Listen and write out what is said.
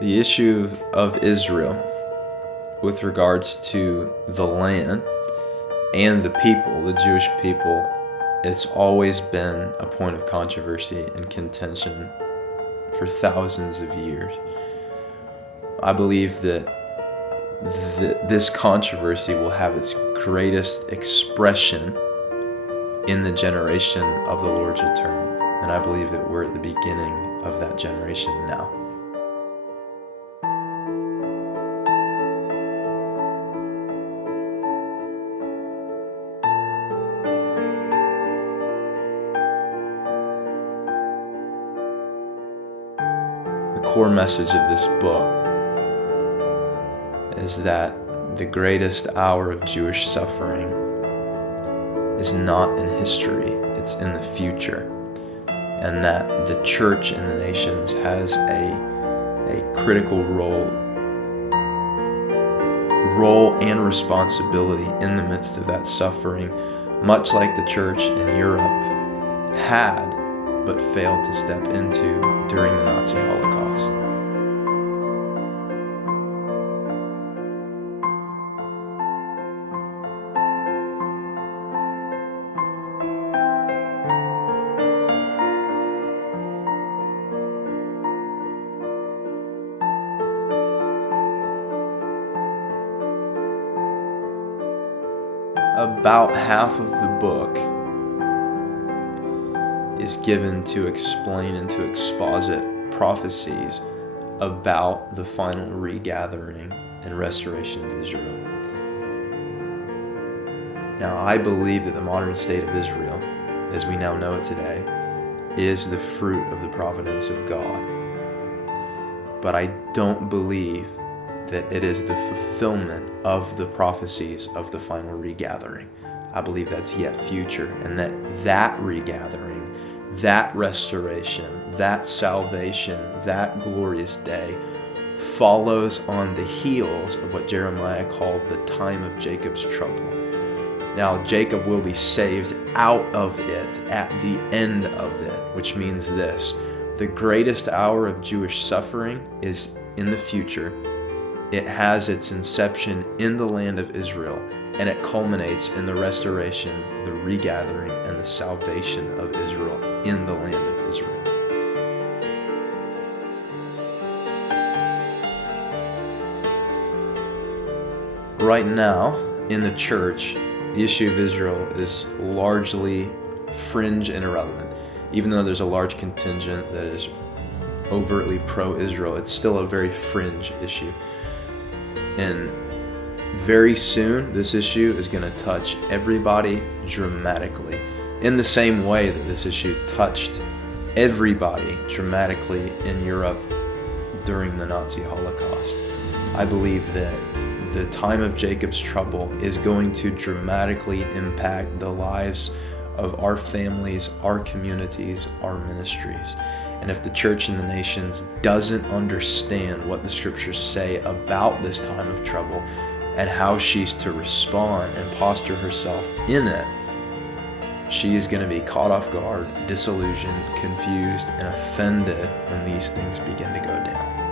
The issue of Israel with regards to the land and the people, the Jewish people, it's always been a point of controversy and contention for thousands of years. I believe that this controversy will have its greatest expression in the generation of the Lord's return. And I believe that we're at the beginning of that generation now. The core message of this book is that the greatest hour of Jewish suffering is not in history, it's in the future. And that the church in the nations has a critical role and responsibility in the midst of that suffering, much like the church in Europe had but failed to step into during the Nazi Holocaust. About half of the book is given to explain and to exposit prophecies about the final regathering and restoration of Israel. Now, I believe that the modern state of Israel, as we now know it today, is the fruit of the providence of God. But I don't believe that it is the fulfillment of the prophecies of the final regathering. I believe that's yet future, and that regathering, that restoration, that salvation, that glorious day follows on the heels of what Jeremiah called the time of Jacob's trouble. Now, Jacob will be saved out of it at the end of it, which means this: the greatest hour of Jewish suffering is in the future. It has its inception in the land of Israel, and it culminates in the restoration, the regathering, and the salvation of Israel in the land of Israel. Right now, in the church, the issue of Israel is largely fringe and irrelevant. Even though there's a large contingent that is overtly pro-Israel, it's still a very fringe issue. And very soon, this issue is going to touch everybody dramatically, in the same way that this issue touched everybody dramatically in Europe during the Nazi Holocaust. I believe that the time of Jacob's trouble is going to dramatically impact the lives of our families, our communities, our ministries. And if the church in the nations doesn't understand what the scriptures say about this time of trouble and how she's to respond and posture herself in it, she is going to be caught off guard, disillusioned, confused, and offended when these things begin to go down.